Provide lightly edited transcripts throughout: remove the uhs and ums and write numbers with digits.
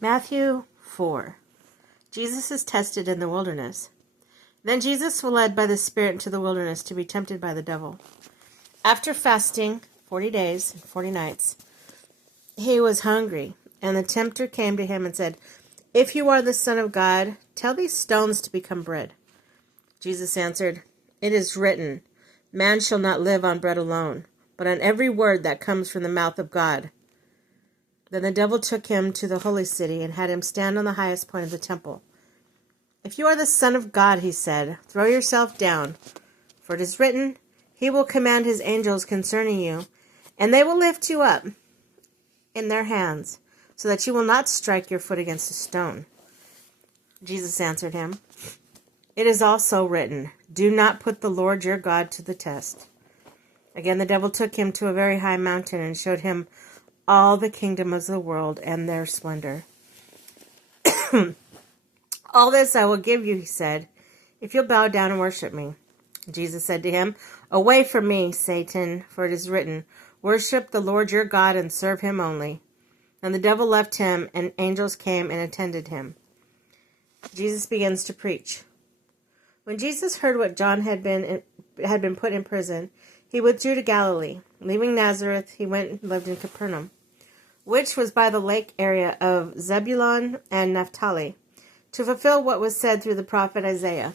Matthew 4. Jesus is tested in the wilderness. Then Jesus was led by the Spirit into the wilderness to be tempted by the devil. After fasting 40 days and 40 nights, he was hungry, and the tempter came to him and said, "If you are the Son of God, tell these stones to become bread." Jesus answered, "It is written, man shall not live on bread alone, but on every word that comes from the mouth of God." Then the devil took him to the holy city and had him stand on the highest point of the temple. "If you are the Son of God," he said, "throw yourself down, for it is written, he will command his angels concerning you, and they will lift you up in their hands, so that you will not strike your foot against a stone." Jesus answered him, "It is also written, do not put the Lord your God to the test." Again the devil took him to a very high mountain and showed him all the kingdom of the world and their splendor. "All this I will give you," he said, "if you'll bow down and worship me." Jesus said to him, "Away from me, Satan, for it is written, worship the Lord your God and serve him only." And the devil left him, and angels came and attended him. Jesus begins to preach. When Jesus heard what John had been put in prison, he withdrew to Galilee. Leaving Nazareth, he went and lived in Capernaum, which was by the lake area of Zebulun and Naphtali, to fulfill what was said through the prophet Isaiah.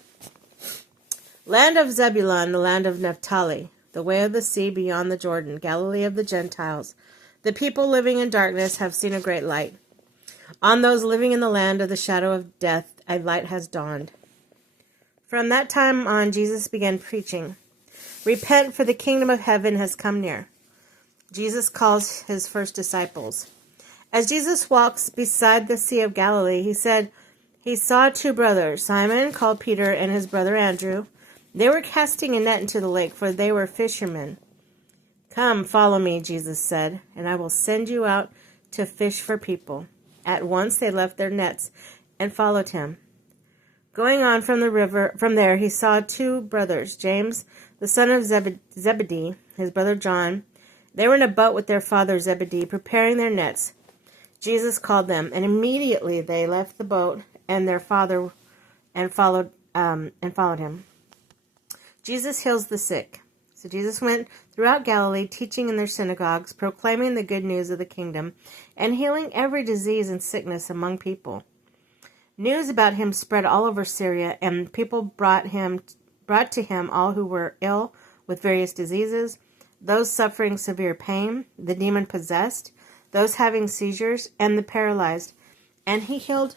"Land of Zebulun, the land of Naphtali, the way of the sea beyond the Jordan, Galilee of the Gentiles. The people living in darkness have seen a great light. On those living in the land of the shadow of death, a light has dawned." From that time on, Jesus began preaching, "Repent, for the kingdom of heaven has come near." Jesus calls his first disciples. As Jesus walks beside the Sea of Galilee, he said he saw two brothers, Simon, called Peter, and his brother Andrew. They were casting a net into the lake, for they were fishermen. "Come, follow me," Jesus said, "and I will send you out to fish for people." At once they left their nets and followed him. Going on from there, he saw two brothers, James, the son of Zebedee, his brother John. They were in a boat with their father Zebedee, preparing their nets. Jesus called them, and immediately they left the boat and their father and followed him. Jesus heals the sick. So Jesus went throughout Galilee, teaching in their synagogues, proclaiming the good news of the kingdom, and healing every disease and sickness among people. News about him spread all over Syria, and people brought to him all who were ill with various diseases, those suffering severe pain, the demon-possessed, those having seizures, and the paralyzed, and he healed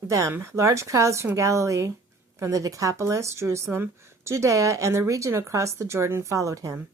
them. Large crowds from Galilee, from the Decapolis, Jerusalem, Judea, and the region across the Jordan followed him.